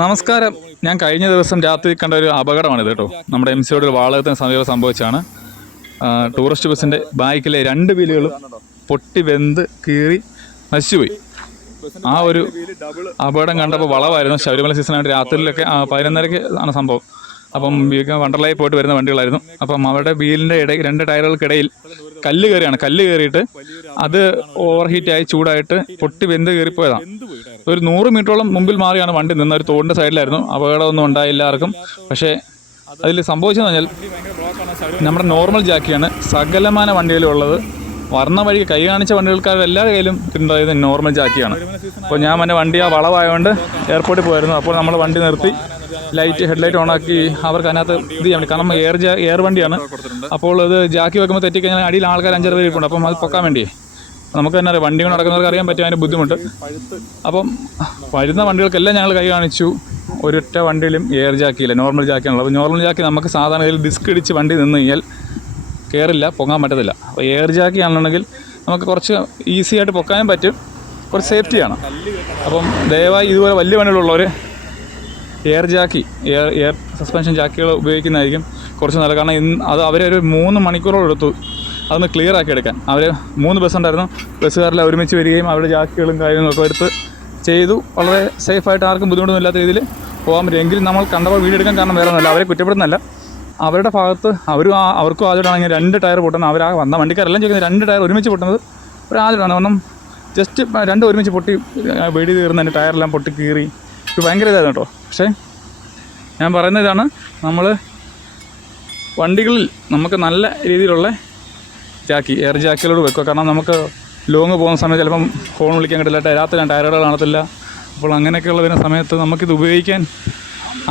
നമസ്കാരം. ഞാൻ കഴിഞ്ഞ ദിവസം രാത്രി കണ്ട ഒരു അപകടമാണിത് കേട്ടോ. നമ്മുടെ എം സിയോട് ഒരു വാളകത്തിന് സമീപം സംഭവിച്ചാണ്. ടൂറിസ്റ്റ് ബസ്സിന്റെ ബാക്കിലെ രണ്ട് വീലുകളും പൊട്ടി വെന്ത് കീറി നശിച്ചുപോയി. ആ ഒരു അപകടം കണ്ടപ്പോൾ വളവായിരുന്നു. ശബരിമല സീസണായിട്ട് രാത്രിയിലൊക്കെ പതിനൊന്നരയ്ക്ക് ആണ് സംഭവം. അപ്പം വണ്ടർലായി പോയിട്ട് വരുന്ന വണ്ടികളായിരുന്നു. അപ്പം അവരുടെ വീലിന്റെ ഇടയിൽ രണ്ട് ടയറുകൾക്കിടയിൽ കല്ല് കയറിയാണ്. കല്ല് കയറിയിട്ട് അത് ഓവർ ഹീറ്റായി ചൂടായിട്ട് പൊട്ടി വെന്ത് കയറിപ്പോയതാണ് ഒരു നൂറ് മീറ്ററോളം മുമ്പിൽ മാറിയാണ് വണ്ടി നിന്ന ഒരു തോടിന്റെ സൈഡിലായിരുന്നു. അപകടമൊന്നും ഉണ്ടായില്ല ആർക്കും. പക്ഷേ അതിൽ സംഭവിച്ചതെന്ന് പറഞ്ഞാൽ നമ്മുടെ നോർമൽ ജാക്കിയാണ് സകലമാന വണ്ടിയിലുള്ളത്. വർണ വഴി കൈ കാണിച്ച വണ്ടികൾക്കാരുടെ എല്ലാ കയ്യിലും ഉണ്ടായത് നോർമൽ ജാക്കിയാണ്. അപ്പോൾ ഞാൻ എന്റെ വണ്ടി ആ വളവായതുകൊണ്ട് എയർപോർട്ടിൽ പോയിരുന്നു. അപ്പോൾ നമ്മൾ വണ്ടി നിർത്തി. ലൈറ്റ് ഹെഡ്ലൈറ്റ് ഓണാക്കി. അവർക്ക് അതിനകത്ത് ഇത് ചെയ്യാൻ കാരണം എയർ എയർ വണ്ടിയാണ്. അപ്പോൾ ഇത് ജാക്കി വെക്കുമ്പോൾ തെറ്റിക്കഴിഞ്ഞാൽ അടിയിൽ ആൾക്കാർ അഞ്ചര പേര് ഇരിപ്പുണ്ട്. അപ്പം അത് പൊക്കാൻ വേണ്ടി നമുക്ക് തന്നെ അറിയാം. വണ്ടി നടക്കുന്നവർക്ക് അറിയാൻ പറ്റും അതിന് ബുദ്ധിമുട്ട്. അപ്പം വരുന്ന വണ്ടികൾക്കെല്ലാം ഞങ്ങൾ കൈ കാണിച്ചു. ഒരൊറ്റ വണ്ടിയിലും എയർ ജാക്കിയില്ല. നോർമൽ ജാക്കിയാണുള്ളത് അപ്പോൾ നോർമൽ ജാക്കി നമുക്ക് സാധാരണ ഇതിൽ ഡിസ്ക് ഇടിച്ച് വണ്ടി നിന്ന് കഴിഞ്ഞാൽ കയറില്ല പൊങ്ങാൻ പറ്റത്തില്ല. അപ്പോൾ എയർ ജാക്കി ആണെന്നുണ്ടെങ്കിൽ നമുക്ക് കുറച്ച് ഈസി ആയിട്ട് പൊക്കാനും പറ്റും. കുറച്ച് സേഫ്റ്റിയാണ് അപ്പം ദയവായി ഇതുപോലെ വലിയ വണ്ടികളുള്ളവർ air jack air air suspension ജാക്കികൾ ഉപയോഗിക്കുന്നതായിരിക്കും കുറച്ച് നല്ല കാരണം ഇന്ന് അത് അവരൊരു മൂന്ന് മണിക്കൂറോളം എടുത്തു. അതൊന്ന് ക്ലിയർ ആക്കി എടുക്കാൻ. അവർ മൂന്ന് ബസ് ഉണ്ടായിരുന്നു. ബസ്സുകാരെല്ലാം ഒരുമിച്ച് വരികയും അവരുടെ ജാക്കികളും കാര്യങ്ങളൊക്കെ എടുത്ത് ചെയ്തു. വളരെ സേഫായിട്ട് ആർക്കും ബുദ്ധിമുട്ടൊന്നും ഇല്ലാത്ത രീതിയിൽ പോകാൻ പറ്റും. എങ്കിലും നമ്മൾ കണ്ടപ്പോൾ വീട് എടുക്കാൻ കാരണം വേറെ ഒന്നുമല്ല. അവരെ കുറ്റപ്പെടുന്നല്ല അവരുടെ ഭാഗത്ത് അവരും ആ അവർക്കും ആദ്യമാണെങ്കിൽ രണ്ട് ടയർ പൊട്ടുന്നത്. അവർ ആ വന്ന വണ്ടിക്കാരെല്ലാം ചെയ്യുന്നത് രണ്ട് ടയർ ഒരുമിച്ച് പൊട്ടുന്നത് ഒരു ആദ്യമാണ് ഒന്നും ജസ്റ്റ് രണ്ട് ഒരുമിച്ച് പൊട്ടി വെടി തീർന്ന് എന്റെ ടയറെല്ലാം പൊട്ടി കീറി. ഇത് ഭയങ്കര ഇതായിരുന്നു കേട്ടോ. പക്ഷേ ഞാൻ പറയുന്ന ഇതാണ്. നമ്മൾ വണ്ടികളിൽ നമുക്ക് നല്ല രീതിയിലുള്ള ജാക്കി എയർ ജാക്കിലോട് വെക്കുക. കാരണം നമുക്ക് ലോങ് പോകുന്ന സമയത്ത് ചിലപ്പം ഫോൺ വിളിക്കാൻ കിട്ടില്ല രാത്രി ഞാൻ ടയറുകൾ കാണത്തില്ല. അപ്പോൾ അങ്ങനെയൊക്കെയുള്ള വരുന്ന സമയത്ത് നമുക്കിത് ഉപയോഗിക്കാൻ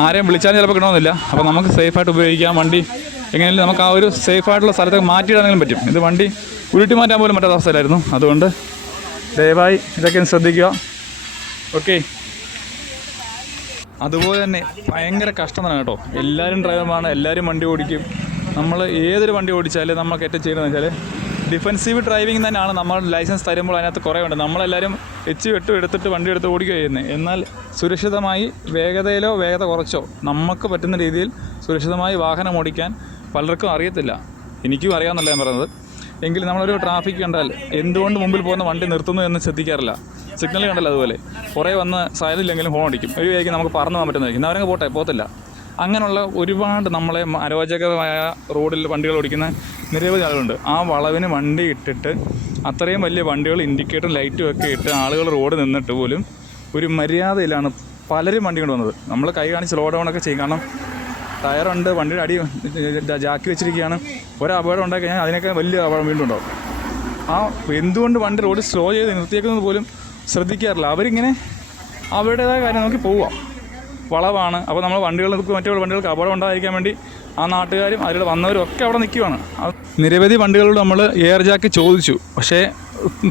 ആരെയും വിളിച്ചാലും ചിലപ്പോൾ കിട്ടണമെന്നില്ല. അപ്പോൾ നമുക്ക് സേഫായിട്ട് ഉപയോഗിക്കാം. വണ്ടി എങ്ങനെയാലും നമുക്ക് ആ ഒരു സേഫായിട്ടുള്ള സ്ഥലത്തേക്ക് മാറ്റിയിടാനെങ്കിലും പറ്റും. ഇത് വണ്ടി ഉരുട്ടി മാറ്റാൻ പോലും പറ്റാത്ത അവസ്ഥയിലായിരുന്നു. അതുകൊണ്ട് ദയവായി ഇതൊക്കെ ശ്രദ്ധിക്കുക. ഓക്കെ അതുപോലെ തന്നെ ഭയങ്കര കഷ്ടം തന്നെ കേട്ടോ. എല്ലാവരും ഡ്രൈവർമാരാണ് എല്ലാവരും വണ്ടി ഓടിക്കും. നമ്മൾ ഏതൊരു വണ്ടി ഓടിച്ചാലും നമുക്ക് ഏറ്റവും ചെയ്യണമെന്ന് വെച്ചാൽ ഡിഫൻസീവ് ഡ്രൈവിംഗ് തന്നെയാണ് നമ്മൾ ലൈസൻസ് തരുമ്പോൾ അതിനകത്ത് കുറേ ഉണ്ട്. നമ്മളെല്ലാവരും എച്ച് വെട്ടും എടുത്തിട്ട് വണ്ടി എടുത്ത് ഓടിക്കുക ചെയ്യുന്നത് എന്നാൽ സുരക്ഷിതമായി വേഗതയിലോ വേഗത കുറച്ചോ നമുക്ക് പറ്റുന്ന രീതിയിൽ സുരക്ഷിതമായി വാഹനം ഓടിക്കാൻ പലർക്കും അറിയത്തില്ല. എനിക്കും അറിയാമെന്നല്ല ഞാൻ പറയുന്നത്. എങ്കിലും നമ്മളൊരു ട്രാഫിക് കണ്ടാൽ എന്തുകൊണ്ട് മുമ്പിൽ പോകുന്ന വണ്ടി നിർത്തുന്നു എന്ന് ശ്രദ്ധിക്കാറില്ല. സിഗ്നൽ കണ്ടല്ലോ അതുപോലെ. കുറേ വന്ന് സാധനമില്ലെങ്കിലും ഫോൺ അടിക്കും. ഒരു വേഗം നമുക്ക് പറഞ്ഞു പോകാൻ പറ്റുന്നതായിരിക്കും. അവരങ്ങ് പോട്ടെ? പോത്തില്ല അങ്ങനെയുള്ള ഒരുപാട് നമ്മളെ അരോചകമായ റോഡിൽ വണ്ടികൾ ഓടിക്കുന്ന നിരവധി ആളുകളുണ്ട്. ആ വളവിന് വണ്ടി ഇട്ടിട്ട് അത്രയും വലിയ വണ്ടികൾ ഇൻഡിക്കേറ്ററും ലൈറ്റും ഒക്കെ ഇട്ട് ആളുകൾ റോഡ് നിന്നിട്ട് പോലും ഒരു മര്യാദയിലാണ് പലരും വണ്ടി കൊണ്ട് വന്നത്. നമ്മൾ കൈ കാണിച്ച് സ്ലോ ഡൗൺ ഒക്കെ ചെയ്യും. കാരണം ടയറുണ്ട് വണ്ടിയുടെ അടി ജാക്കി വെച്ചിരിക്കുകയാണ്. ഒരു അപകടം ഉണ്ടായി കഴിഞ്ഞാൽ അതിനൊക്കെ വലിയ അപകടം വീണ്ടും ഉണ്ടാവും. ആ എന്തുകൊണ്ട് വണ്ടി റോഡ് സ്ലോ ചെയ്ത് നിർത്തിയേക്കുന്നത് പോലും ശ്രദ്ധിക്കാറില്ല. അവരിങ്ങനെ അവരുടേതായ കാര്യം നോക്കി പോവാം വളവാണ്. അപ്പോൾ നമ്മൾ വണ്ടികൾക്ക് മറ്റു വണ്ടികൾക്ക് അപകടം ഉണ്ടായിരിക്കാൻ വേണ്ടി ആ നാട്ടുകാരും അതിലൂടെ വന്നവരും ഒക്കെ അവിടെ നിൽക്കുവാണ് ആ നിരവധി വണ്ടികളോട് നമ്മൾ എയർ ജാക്ക് ചോദിച്ചു. പക്ഷേ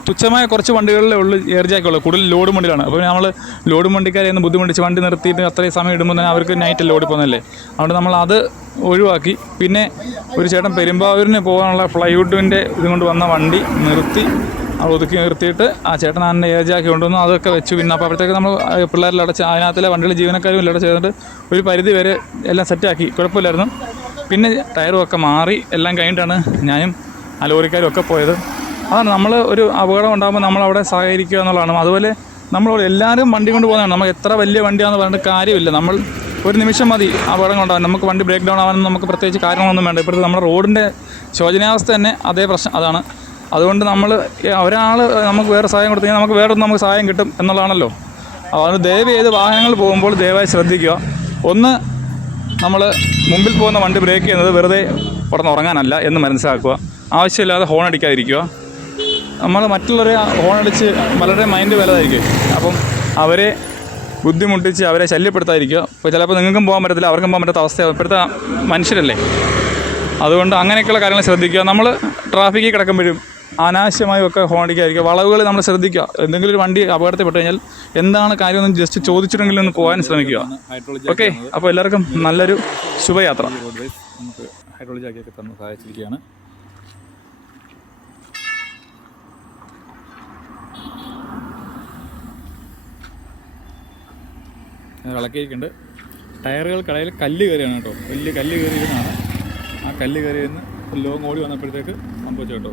തുച്ഛമായ കുറച്ച് വണ്ടികളിലെ ഉള്ളൂ എയർ ജാക്ക് ഉള്ളത് കൂടുതൽ ലോഡ് വണ്ടികളാണ് അപ്പോൾ നമ്മൾ ലോഡ് വണ്ടിക്കാരെ ഒന്ന് ബുദ്ധിമുട്ടിച്ച് വണ്ടി നിർത്തിയിട്ട് അത്രയും സമയം ഇടുമ്പോൾ തന്നെ അവർക്ക് നൈറ്റ് ലോഡ് പോകുന്നതല്ലേ? അതുകൊണ്ട് നമ്മൾ അത് ഒഴിവാക്കി. പിന്നെ ഒരു ചേട്ടൻ പെരുമ്പാവൂരിന് പോകാനുള്ള ഫ്ലൈവുഡിന്റെ ഇതുകൊണ്ട് വന്ന വണ്ടി നിർത്തി. അത് ഒതുക്കി നിർത്തിയിട്ട് ആ ചേട്ടൻ അതിന്റെ ഏജാക്കി കൊണ്ടുവന്നു. അതൊക്കെ വെച്ചു. പിന്നെ അപ്പോൾ അപ്പോഴത്തേക്ക് നമ്മൾ പിള്ളേരെല്ലാം അടച്ച് അതിനകത്തിലെ വണ്ടിയിലെ ജീവനക്കാരും എല്ലാം ചെയ്തിട്ട് ഒരു പരിധി വരെ എല്ലാം സെറ്റാക്കി കുഴപ്പമില്ലായിരുന്നു. പിന്നെ ടയറും ഒക്കെ മാറി എല്ലാം കഴിഞ്ഞിട്ടാണ് ഞാനും ആ ലോറിക്കാരും ഒക്കെ പോയത്. അതാണ് നമ്മൾ ഒരു അപകടം ഉണ്ടാകുമ്പോൾ നമ്മളവിടെ സഹകരിക്കുക എന്നുള്ളതാണ്. അതുപോലെ നമ്മൾ എല്ലാവരും വണ്ടി കൊണ്ട് പോകുന്നതാണ്. നമുക്ക് എത്ര വലിയ വണ്ടിയാണെന്ന് പറഞ്ഞിട്ട് കാര്യമില്ല. നമ്മൾ ഒരു നിമിഷം മതി അപകടം കൊണ്ടാകും നമുക്ക് വണ്ടി ബ്രേക്ക് ഡൗൺ ആവാനൊന്നും നമുക്ക് പ്രത്യേകിച്ച് കാര്യങ്ങളൊന്നും വേണ്ട. ഇപ്പോഴത്തെ നമ്മുടെ റോഡിന്റെ ശോചനീയാവസ്ഥ തന്നെ അതേ പ്രശ്നം അതാണ്. അതുകൊണ്ട് നമ്മൾ ഒരാൾ നമുക്ക് വേറെ സഹായം കൊടുത്തു നമുക്ക് വേറെ നമുക്ക് സഹായം കിട്ടും എന്നുള്ളതാണല്ലോ. അതുകൊണ്ട് അത് ദയവ് ചെയ്ത് വാഹനങ്ങൾ പോകുമ്പോൾ ദയവായി ശ്രദ്ധിക്കുക. ഒന്ന് നമ്മൾ മുമ്പിൽ പോകുന്ന വണ്ടി ബ്രേക്ക് ചെയ്യുന്നത് വെറുതെ ഉടന്ന് ഉറങ്ങാനല്ല എന്ന് മനസ്സിലാക്കുക. ആവശ്യമില്ലാതെ ഹോൺ അടിക്കാതിരിക്കുക. നമ്മൾ മറ്റുള്ളവരെ ഹോൺ അടിച്ച് വളരെ മൈൻഡ് വലുതായിരിക്കും. അപ്പം അവരെ ബുദ്ധിമുട്ടിച്ച് അവരെ ശല്യപ്പെടുത്താതിരിക്കുക. ഇപ്പോൾ ചിലപ്പോൾ നിങ്ങൾക്കും പോകാൻ പറ്റത്തില്ല അവർക്കും പോകാൻ പറ്റാത്ത അവസ്ഥ ഇപ്പോഴത്തെ മനുഷ്യരല്ലേ? അതുകൊണ്ട് അങ്ങനെയൊക്കെയുള്ള കാര്യങ്ങൾ ശ്രദ്ധിക്കുക. നമ്മൾ ട്രാഫിക്കിൽ കിടക്കുമ്പോഴും അനാവശ്യമായും ഒക്കെ ഹോൺ അടിക്കാതിരിക്കുക വളവുകൾ നമ്മൾ ശ്രദ്ധിക്കുക. എന്തെങ്കിലും ഒരു വണ്ടി അപകടത്തിൽപ്പെട്ട് കഴിഞ്ഞാൽ എന്താണ് കാര്യമെന്ന് ജസ്റ്റ് ചോദിച്ചിട്ടെങ്കിലും ഒന്ന് പോകാൻ ശ്രമിക്കുക. ഓക്കെ അപ്പോൾ എല്ലാവർക്കും നല്ലൊരു ശുഭയാത്ര. ഇളക്കിയിരിക്കുന്നുണ്ട് നമുക്ക് ഹൈഡ്രോളജി അത് ടയറുകൾ കടയിൽ കല്ല് കയറിയാണ് കേട്ടോ. വലിയ കല്ല് കയറിയിരുന്നാണ് ആ കല്ല് കയറിയിരുന്ന് ലോങ് ഓടി വന്നപ്പോഴത്തേക്ക് സംഭവിച്ചു കേട്ടോ.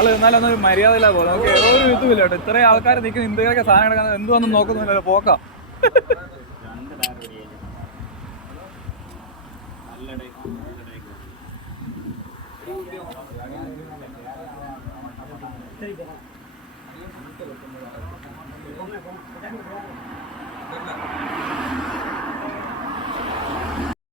ആൾ എന്നാലും ഒരു മര്യാദയില്ല പോലെ. നമുക്ക് ഒരു ഇതുമില്ല കേട്ടോ. ഇത്രയും ആൾക്കാർ നിൽക്കുന്ന ഇന്ത്യയിലൊക്കെ സാധനം കിടക്കുന്നത് എന്തുവന്നും നോക്കുന്നില്ല. പോക്കാം.